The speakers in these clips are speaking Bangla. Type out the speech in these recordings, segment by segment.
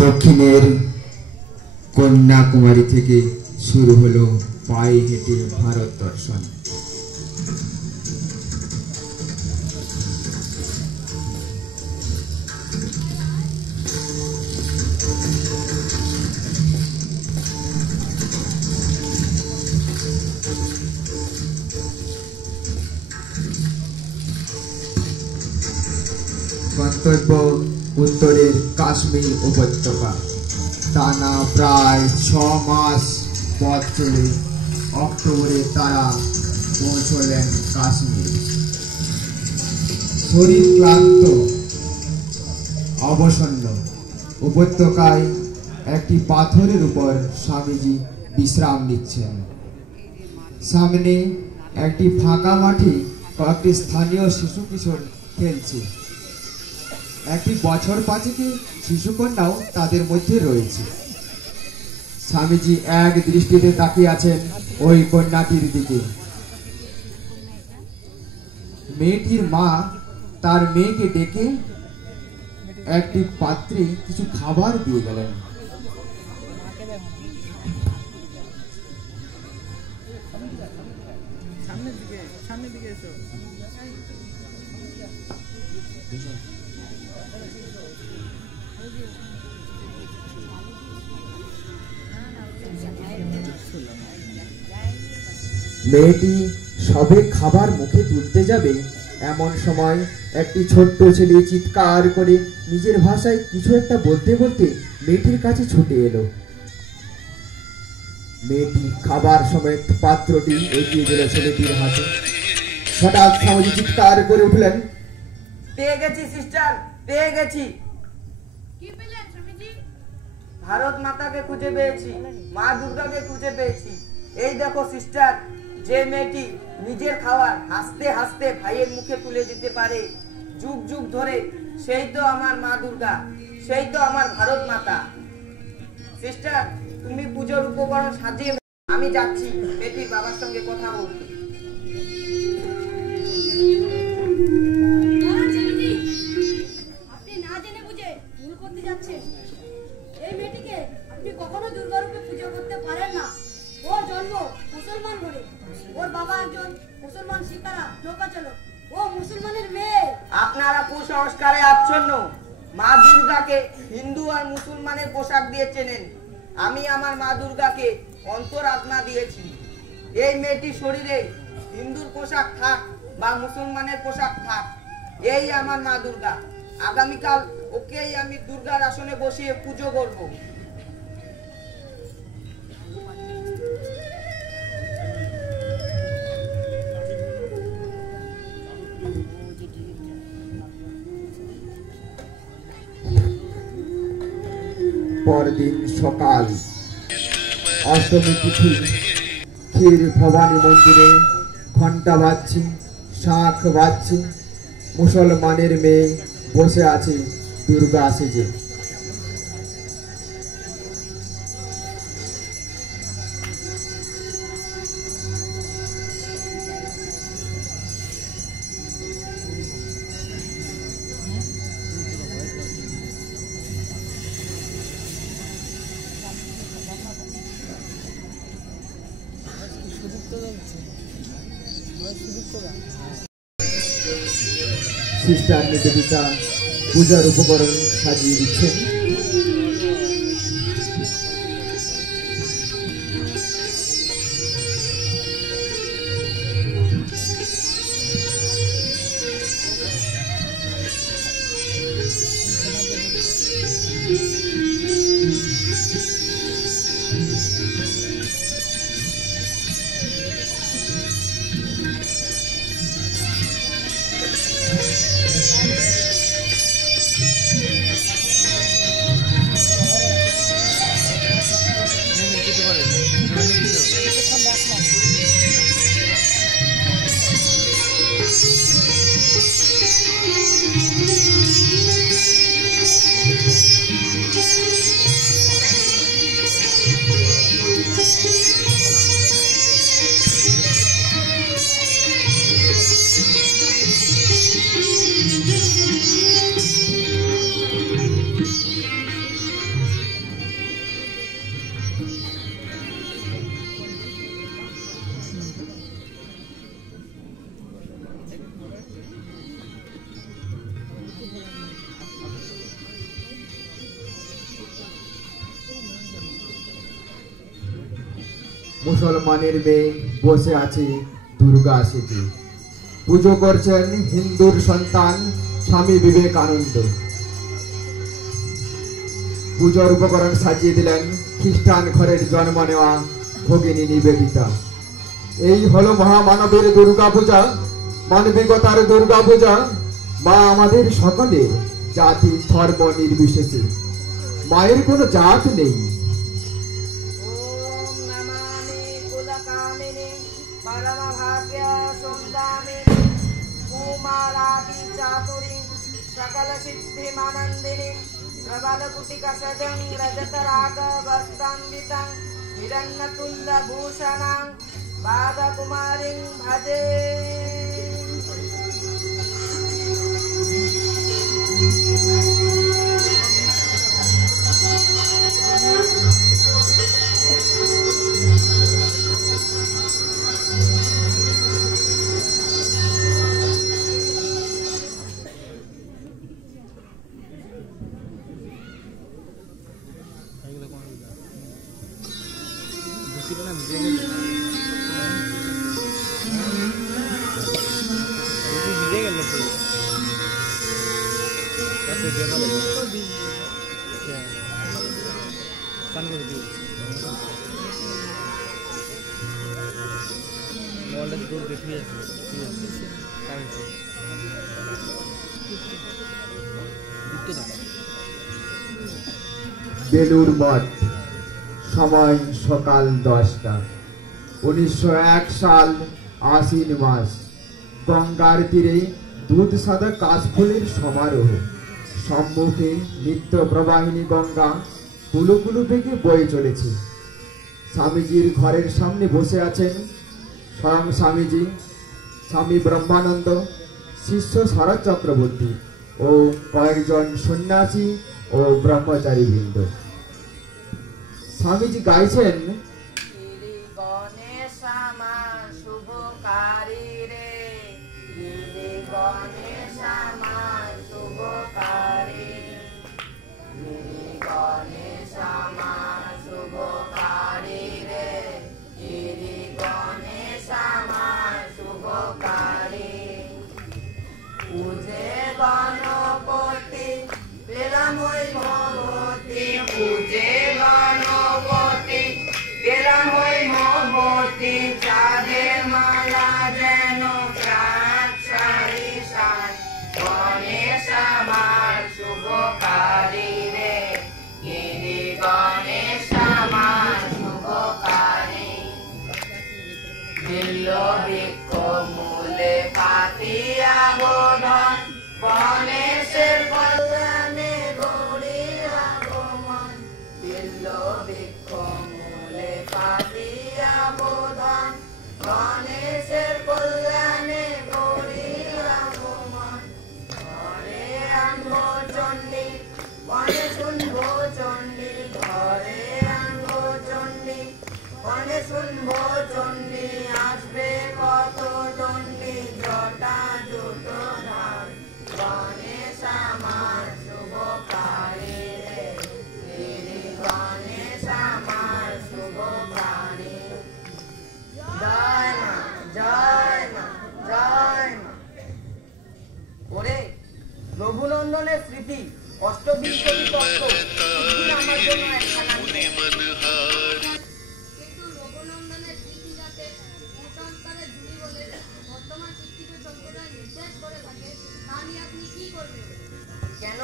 দক্ষিণের কন্যাকুমারী থেকে শুরু হলো পায়ে হেঁটে ভারত দর্শন। গন্তব্য উত্তরের কাশ্মীর উপত্যকা। টানা প্রায় 6 মাস পথ চলে অক্টোবরে তারা পৌঁছলেন কাশ্মীর। শরীর ক্লান্ত, অবসন্ন। উপত্যকায় একটি পাথরের উপর স্বামীজি বিশ্রাম নিচ্ছেন। সামনে একটি ফাঁকা মাঠে কয়েকটি স্থানীয় শিশু কিশোর খেলছে। একটি বছর 5 শিশুকন্যাও তাদের মধ্যে রয়েছে। স্বামীজি এক দৃষ্টিতে তাকিয়ে আছেন ওই কন্যাটির দিকে। মেয়েটির মা তার মেয়েকে ডেকে একটি পাত্রে কিছু খাবার দিয়ে গেলেন। মেয়েটি সবে খাবার মুখে তুলতে যাবে এমন সময় একটি ছোট্ট ছেলে চিৎকার করে নিজের ভাষায় কিছু একটা বলতে বলতে মেয়েটির কাছে ছুটে এলো। মেয়েটি খাবার সমেত পাত্রটি এগিয়ে দিল ছেলেটির হাতে। হঠাৎ স্বামীজি চিৎকার করে উঠলেন, পেয়ে গেছি সিস্টার, পেয়ে গেছি। কি পেলেন স্বামীজি? ভারত মাতাকে খুঁজে পেয়েছি, মা দুর্গাকে খুঁজে পেয়েছি। এই দেখো সিস্টার, যে মেয়েটি নিজের খাবার হাসতে হাসতে ভাইয়ের মুখে তুলে দিতে পারে যুগ যুগ ধরে, সেই তো আমার মা দুর্গা, সেই তো আমার ভারত মাতা। সিস্টার, তুমি পুজোর উপকরণ সাজিয়ে, আমি যাচ্ছি মেয়েটির বাবার সঙ্গে কথা বলতে। আপনি না জেনে বুঝে ভুল করতে যাচ্ছেন। এই মেয়েটিকে আপনি কখনো দুর্গা রূপে পুজো করতে পারেন না। ওর জন্ম মুসলমান ঘরে, ওর বাবা একজন মুসলমান শিকারা নৌকা চালক, ও মুসলমানের মেয়ে। আপনারা কুসংস্কারে আচ্ছন্ন, মা দুর্গাকে হিন্দু আর মুসলমানের পোশাক দিয়ে চেনেন। আমি আমার মা দুর্গাকে অন্তরাত্মা দিয়েছি। এই মেয়েটির শরীরে হিন্দুর পোশাক থাক বা মুসলমানের পোশাক থাক, এই আমার মা দুর্গা। আগামীকাল ওকেই আমি দুর্গার আসনে বসিয়ে পুজো করব। পরদিন সকাল, অষ্টমী তিথি। ক্ষীর ভবানী মন্দিরে ঘন্টা বাজছে, শাঁখ বাজছে। মুসলমানের মেয়ে বসে আছে দুর্গা সেজে। সিস্টার নিবেদিতা পূজার উপকরণ সাজিয়ে দিচ্ছেন। মুসলমানের মেয়ে বসে আছে দুর্গা সেজে। পুজো করছেন হিন্দুর সন্তান স্বামী বিবেকানন্দ। পুজোর উপকরণ সাজিয়ে দিলেন খ্রিস্টান ঘরের জন্ম নেওয়া ভগিনী নিবেদিতা। এই হলো মহামানবের দুর্গা পূজা, মানবিকতার দুর্গা পূজা। মা আমাদের সকলের জাতি ধর্ম নির্বিশেষে, মায়ের কোনো জাত নেই। ওম নমামি কুলকামিনী পরমভাগ্য সুন্দামিনী কুমারাতি চাতুরী সকল সিদ্ধিমানন্দিনী প্রবলকুটিকসজং রজতরাগবস্তান্বিতং হিরণ্যতুণ্ডভূষণাং বাগকুমারীং ভজে। বেলুর মঠ, সময় সকাল 10টা। 1901 সাল আশ্বিন মাস। গঙ্গার তীরে দুধ সাদা কাশফুলের সমারোহ। সম্মুখে নিত্য প্রবাহিনী গঙ্গা কুলু কুলু বেগে বয়ে চলেছে। স্বামীজির ঘরের সামনে বসে আছেন স্বয়ং স্বামীজি, স্বামী ব্রহ্মানন্দ, শিষ্য শরৎ চক্রবর্তী ও কয়েকজন সন্ন্যাসী ও ব্রহ্মচারী বৃন্দ। স্বামীজি গাইছেন, শ্রী গণেশ আমার শুভকারী রে, শ্রী গণেশ আমার শুভকারী, শ্রী গণেশ আমার শুভকারী রে, শ্রী গণেশ আমার শুভকারী। পূজে গণপতি পেলাময় ভগবতী, পূজে গণপতি পেলাময় ভগবতী, চাঁদের মালা যেন প্রাণ সারি সাই। গণেশ আমার শুভকারী রে, গিরি গণেশ আমার শুভকারী। বিল্ল বৃক্ষ মূলে পাতিয়া বোধন, গণেশের কল্যাণে গৌরী আগমন। বিল্ল বৃক্ষ মূলে পাতিয়া বোধন, গণেশের কল্যাণে গৌরী আগমন। ঘরে আনব চণ্ডী, বনে শুনব চণ্ডী, ঘরে আনব চণ্ডী, বনে শুনব চণ্ডী। আসবে কত দণ্ডী, জটা জুটো ধার। গণেশ আমার শুভকারী রে, শ্রী গণেশ আমার শুভকারী। জয় মা, জয় মা, জয় মা। ওরে রঘুনন্দনের স্মৃতি অষ্টবিংশতি তত্ত্ব একদিন আমার জন্য একখানা নিয়ে আয়। কিন্তু রঘুনন্দনের স্মৃতি যাতে কুসংস্কারে ঝুলি বলে বর্তমান শিক্ষিত সম্প্রদায় নির্দেশ করে থাকে, তা নিয়ে আপনি কি করবেন? কেন?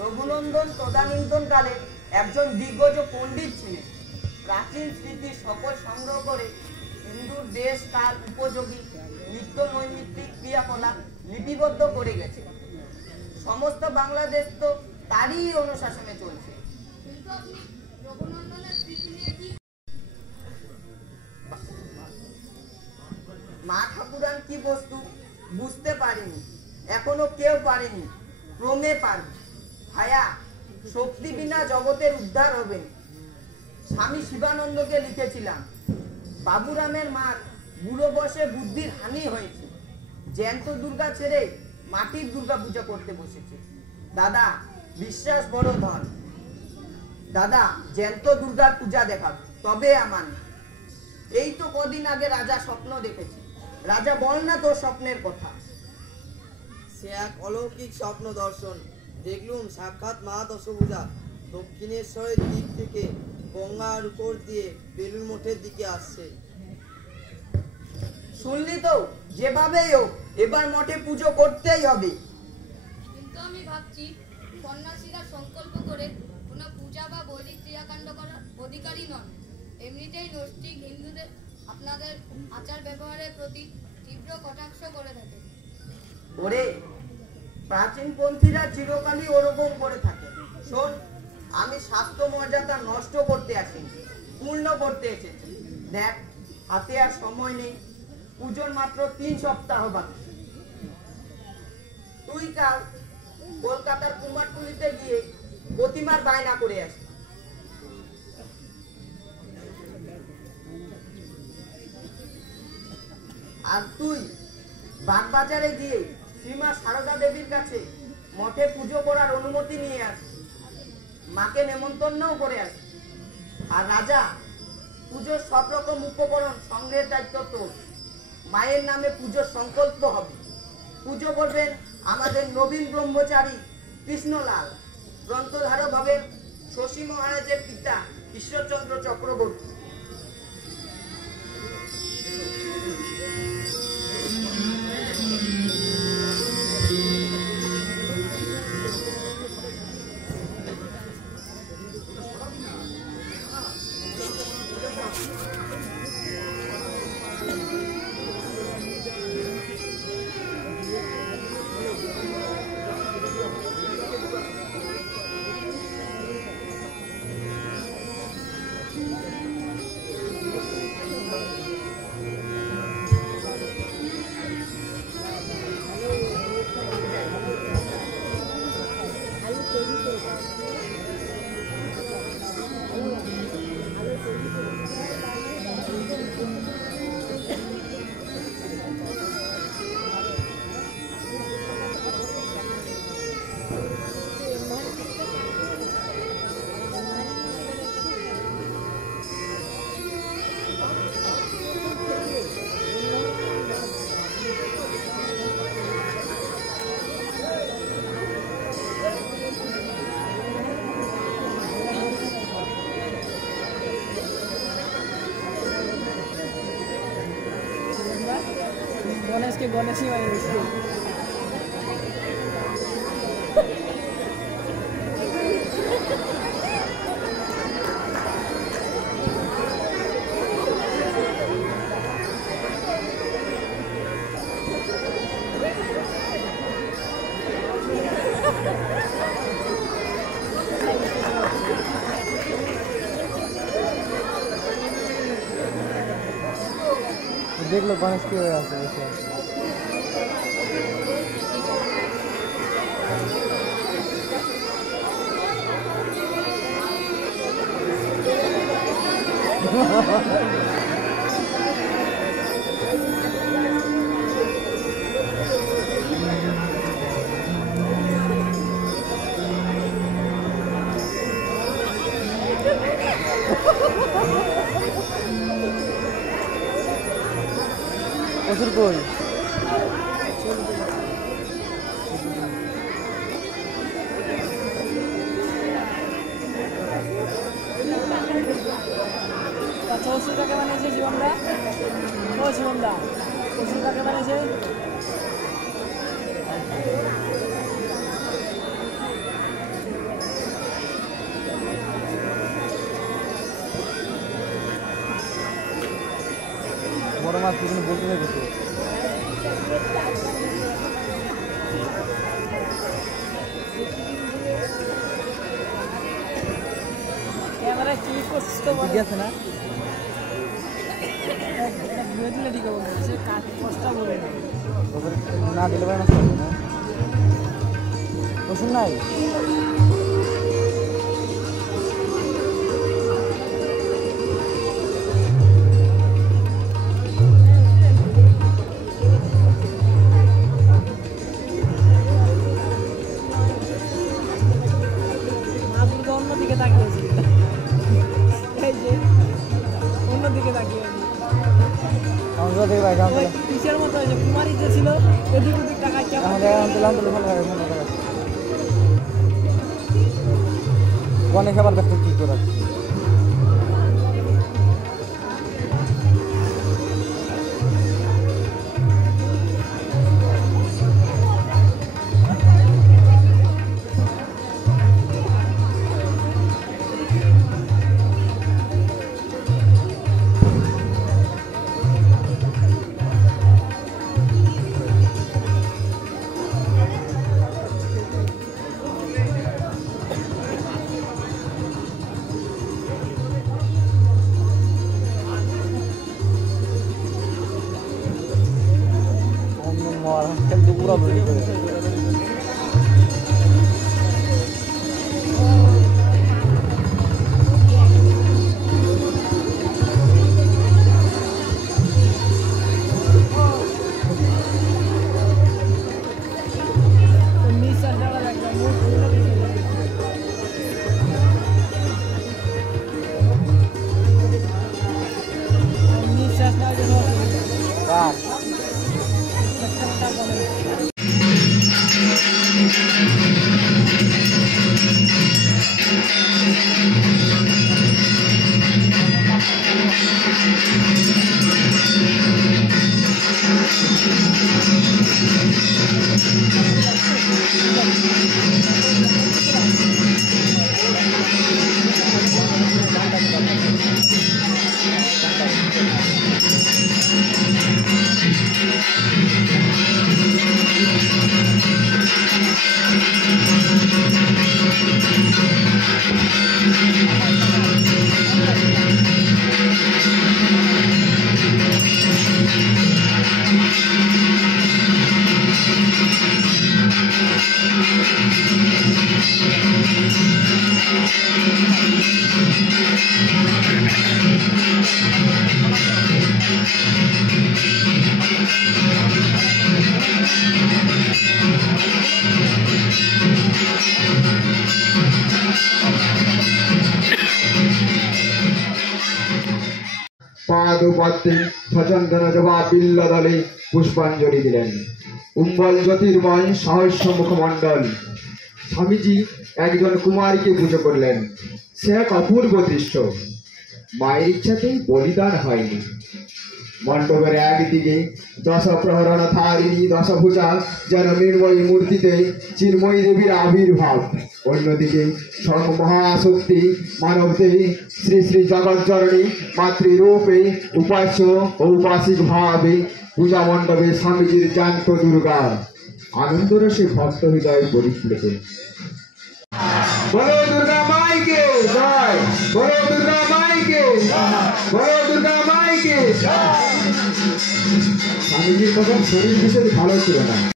রঘুনন্দন তদানীন্তন কালে একজন দিগ্গজ পণ্ডিত ছিলেন। প্রাচীন স্মৃতির সকল সংগ্রহ করে হিন্দুর দেশ কাল উপযোগী নিত্য নৈমিত্তিক ক্রিয়াকলাপ লিপিবদ্ধ করে গেছে। সমস্ত বাংলাদেশ তো তারই অনুশাসনে চলছে। কিন্তু আপনি রঘুনন্দনের স্মৃতি নিয়ে কি? মা ঠাকুরান কি বস্তু বুঝতে পারেনি, এখনো কেউ পারেনি, ক্রমে পারবে। ভায়া, শক্তি বিনা জগতের উদ্ধার হবে না। স্বামী শিবানন্দকে লিখেছিলাম, বাবুরামের মার বুড়ো বসে বুদ্ধির হানি হয়েছে, জ্যান্ত দুর্গা ছেড়ে মাটির দুর্গা পূজা করতে বসেছে। দাদা, বিশ্বাস বড় ধন। দাদা, জ্যান্ত দুর্গার পূজা দেখাবো, তবে আমার। এই তো কদিন আগে রাজা স্বপ্ন দেখেছে। রাজা বল না তোর স্বপ্নের কথা। সে এক অলৌকিক স্বপ্ন দর্শন দেখলুম, সাক্ষাৎ মা দশভুজা দক্ষিণেশ্বরের দিক থেকে গঙ্গার উপর দিয়ে বেলুর মঠের দিকে আসছে। শুনলি তো, যেভাবেই হোক এবার মঠে পুজো করতেই হবে। কিন্তু আমি ভাবছি সন্ন্যাসীরা সংকল্প করে কোনো পূজা বা বৈদিক ক্রিয়াকাণ্ড করার অধিকারী নন। এমনিতেই নৈষ্ঠিক হিন্দুদের আপনাদের আচার ব্যবহারের প্রতি তীব্র কটাক্ষ করে থাকে। ওরে, প্রাচীনপন্থীরা চিরকালই ওরকম করে থাকে। শোন, আমি স্বাস্থ্য মর্যাদা নষ্ট করতে আসিনি, পূর্ণ করতে এসেছি। দেখ, হাতে আর সময় নেই, পুজোর মাত্র 3 সপ্তাহ বাকি। তুই কাল কলকাতার কুমারটুলিতে গিয়ে প্রতিমার বায়না করে আসবি। আর তুই বাগবাজারে গিয়ে শ্রীমা সারদা দেবীর কাছে মঠে পুজো করার অনুমতি নিয়ে আসবি। মাকে নেমন্তন্নও করে আসবি। আর রাজা, পুজোর সব রকম উপকরণ সংগ্রহের দায়িত্ব তোর। মায়ের নামে পুজোর সংকল্প হবে। পুজো করবেন আমাদের নবীন ব্রহ্মচারী কৃষ্ণলাল, গ্রন্থধারক হবেন শশী মহারাজের পিতা ঈশ্বরচন্দ্র চক্রবর্তী। গণেশকে গণেশই বানিয়ে দিচ্ছে। দেখলো গণেশ কি হয়ে আছে বসে আছে। প্রচুর কই আচ্ছা, ওষুধ কাকে বানিয়েছে জীবনদা? ও জীবনদা, ওষুধ কাকে বানিয়েছে? বড় মাছ কিছু বলতে থাকে তো। ক্যামেরা ক্লিক করছিস তো ঠিক আছে না? ধুয়ে দিলে ঠিক হবে, সে কষ্ট বলে না দিলে পারে না। ওষুধ নাই? অন্যদিকে তাকিয়েছি, এই যে অন্যদিকে তাকিয়ে কিসের মতো হয়েছে কুমারী যে ছিল এদিক ওদিক টাকা অনেক আবার দেখতে কি করে পুরা বেরিয়ে করে পাদুপত্রে সচন্দন জবা বিল্ল দলে পুষ্পাঞ্জলি দিলেন। উম্বল জ্যোতির্ময় সহস্র মুখমণ্ডল। স্বামীজি একজন কুমারীকে পুজো করলেন। সে এক অপূর্ব দৃশ্য। মায়ের ইচ্ছাতেই বলিদান হয়নি। মণ্ডপের একদিকে দশ প্রহরণ ধারিণী দশভুজা যেন মৃন্ময়ী মূর্তিতে চিন্ময়ী দেবীর আবির্ভাব, অন্যদিকে সর্বমহাশক্তি মানবদেহে শ্রী শ্রী জগজ্জননী মাতৃরূপে উপাস্য ও উপাসিক ভাবে পূজা মণ্ডপে স্বামীজির জ্যান্ত দুর্গা আনন্দরসে ভক্ত হৃদয় পরিপ্লুত। বলো দুর্গা মাইকে জয়, বলো দুর্গা মাইকে জয়, বলো দুর্গা মাইকে জয়। স্বামীজির তখন শরীর বিশেষ ভালো ছিল না।